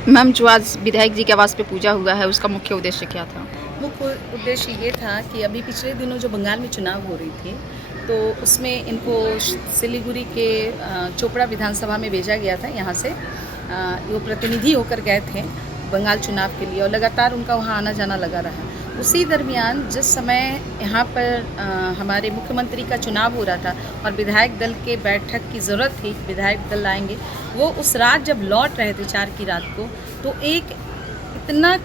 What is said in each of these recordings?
Ma'am, जो आज विधायक जी के आवास पे पूजा हुआ है, उसका मुख्य उद्देश्य क्या था? मुख्य उद्देश्य ये था कि अभी पिछले दिनों जो बंगाल में चुनाव हो रही थी, तो उसमें इनको सिलीगुड़ी के चोपड़ा विधानसभा में भेजा गया था। यहाँ से वो प्रतिनिधि होकर गए थे बंगाल चुनाव के लिए, और लगातार उनका वहाँ आना जाना लगा रहा। उसी दरमियान जिस समय यहाँ पर हमारे मुख्यमंत्री का चुनाव हो रहा था और विधायक दल के बैठक की ज़रूरत थी, विधायक दल आएंगे, वो उस रात जब लौट रहे थे 4 की रात को, तो एक इतना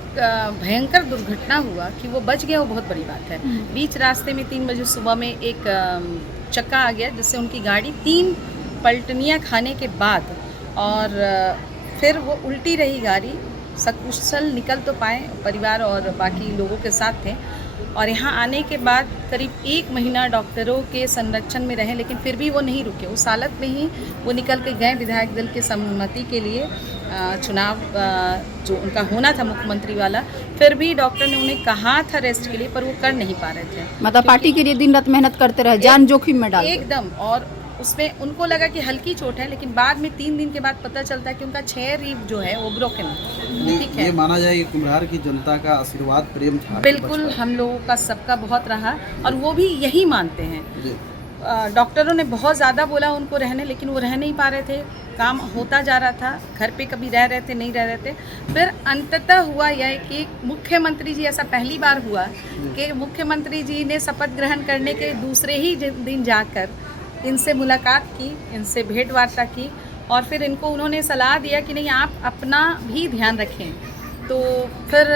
भयंकर दुर्घटना हुआ कि वो बच गया, वो बहुत बड़ी बात है। बीच रास्ते में 3 बजे सुबह में एक चक्का आ गया, जिससे उनकी गाड़ी 3 पलटनियाँ खाने के बाद और फिर वो उल्टी रही गाड़ी। सकुशल निकल तो पाए, परिवार और बाकी लोगों के साथ थे, और यहाँ आने के बाद करीब 1 महीना डॉक्टरों के संरक्षण में रहे, लेकिन फिर भी वो नहीं रुके। उस हालत में ही वो निकल के गए विधायक दल के सम्मति के लिए। चुनाव जो उनका होना था मुख्यमंत्री वाला, फिर भी डॉक्टर ने उन्हें कहा था रेस्ट के लिए, पर वो कर नहीं पा रहे थे। मतलब पार्टी के लिए दिन रात मेहनत करते रहे, जान जोखिम में डाल एकदम। और उसमें उनको लगा कि हल्की चोट है, लेकिन बाद में 3 दिन के बाद पता चलता है कि उनका 6 रीब जो है वो ब्रोकन है। ठीक है, ये माना जाए कि कुम्हार की जनता का आशीर्वाद प्रेम था। बिल्कुल, हम लोगों का सबका बहुत रहा, और वो भी यही मानते हैं। डॉक्टरों ने बहुत ज़्यादा बोला उनको रहने, लेकिन वो रह नहीं पा रहे थे। काम होता जा रहा था, घर पे कभी रह रहे थे, नहीं रह रहे थे। फिर अंततः हुआ यह कि मुख्यमंत्री जी, ऐसा पहली बार हुआ कि मुख्यमंत्री जी ने शपथ ग्रहण करने के दूसरे ही दिन जाकर इनसे मुलाकात की, इनसे भेंट वार्ता की, और फिर इनको उन्होंने सलाह दिया कि नहीं, आप अपना भी ध्यान रखें। तो फिर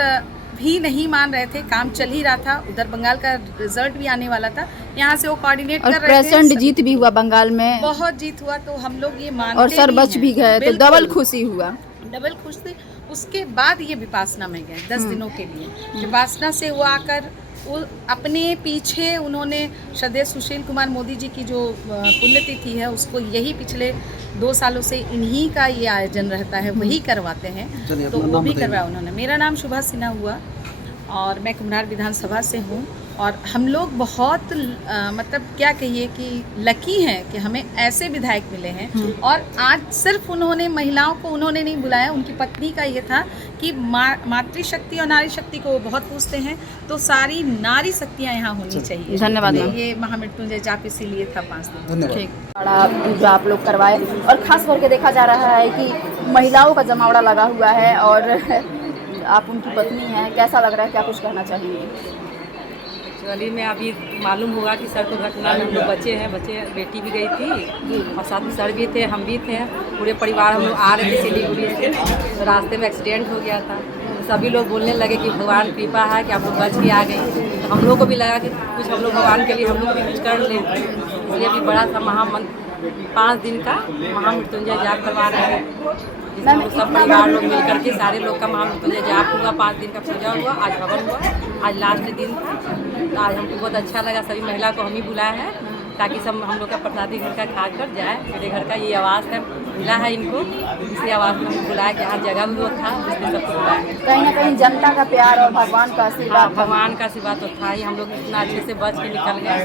भी नहीं मान रहे थे, काम चल ही रहा था, उधर बंगाल का रिजल्ट भी आने वाला था, यहाँ से वो कोऑर्डिनेट कर रहे थे। प्रेजेंट जीत भी हुआ बंगाल में, बहुत जीत हुआ, तो हम लोग ये मानते और सर बच भी गए, तो डबल खुशी हुआ। डबल खुश थे। उसके बाद ये विपासना में गए 10 दिनों के लिए। विपासना से वो आकर वो अपने पीछे उन्होंने श्रद्धेय सुशील कुमार मोदी जी की जो पुण्यतिथि है, उसको यही पिछले 2 सालों से इन्हीं का ये आयोजन रहता है, वही करवाते हैं। तो वो भी करवाया उन्होंने। मेरा नाम शुभा सिन्हा हुआ, और मैं कुम्हार विधानसभा से हूँ। और हम लोग बहुत मतलब क्या कहिए कि लकी हैं कि हमें ऐसे विधायक मिले हैं। और आज सिर्फ उन्होंने महिलाओं को उन्होंने नहीं बुलाया, उनकी पत्नी का ये था कि मातृशक्ति और नारी शक्ति को वो बहुत पूछते हैं, तो सारी नारी शक्तियाँ यहाँ होनी चाहिए। धन्यवाद। ये महामृत्युंजय जाप इसीलिए था 5 दिन। ठीक, बड़ा पूजा आप लोग करवाए, और खास करके देखा जा रहा है कि महिलाओं का जमावड़ा लगा हुआ है, और आप उनकी पत्नी हैं, कैसा लग रहा है, क्या कुछ कहना चाहेंगे? एक्चुअली में अभी मालूम हुआ कि सर को घटना में हम लोग बच्चे बेटी भी गई थी, और साथ में सर भी थे, हम भी थे, पूरे परिवार हम लोग आ रहे थे सिलीगुड़ी से। तो रास्ते में एक्सीडेंट हो गया था, तो सभी लोग बोलने लगे कि भगवान कृपा है कि आप लोग बच के आ गई। तो हम लोग को भी लगा कि कुछ हम लोग भगवान के लिए हम लोग भी कुछ कर लें, इसलिए अभी बड़ा सा महामंत्र 5 दिन का महामृत्युंजय जाप करवा रहे हैं, जिसमें सब परिवार लोग मिल करके सारे लोग का महामृत्युंजय जाप हुआ। 5 दिन का पूजा हुआ, आज हवन हुआ, आज लास्ट दिन था। तो आज हमको बहुत अच्छा लगा, सभी महिला को हम ही बुलाए हैं ताकि सब हम लोग का प्रसादी घर का खा कर जाए। मेरे घर का ये आवास है, मिला है इनको, इसी आवास में हम बुलाया कि यहाँ जगह भी वो था, इसलिए सबको बुलाया है। कहीं ना कहीं जनता का प्यार और भगवान का आशीर्वाद, भगवान का आशीर्वाद तो था ही, हम लोग इतना अच्छे से बच के निकल गए,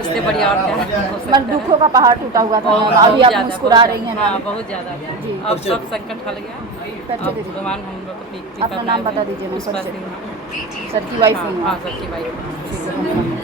इससे बढ़िया और क्या हो सकता है। दुखों का पहाड़ टूटा हुआ था, अभी आप मुस्कुरा रही हैं। हाँ, बहुत ज़्यादा। अब सब संकट हल गया, अब भगवान हम लोग को। अपना नाम बता दीजिए। पुष्पा सिन्हा, सर की वाइफ हूँ। हाँ, सर की वाइफ।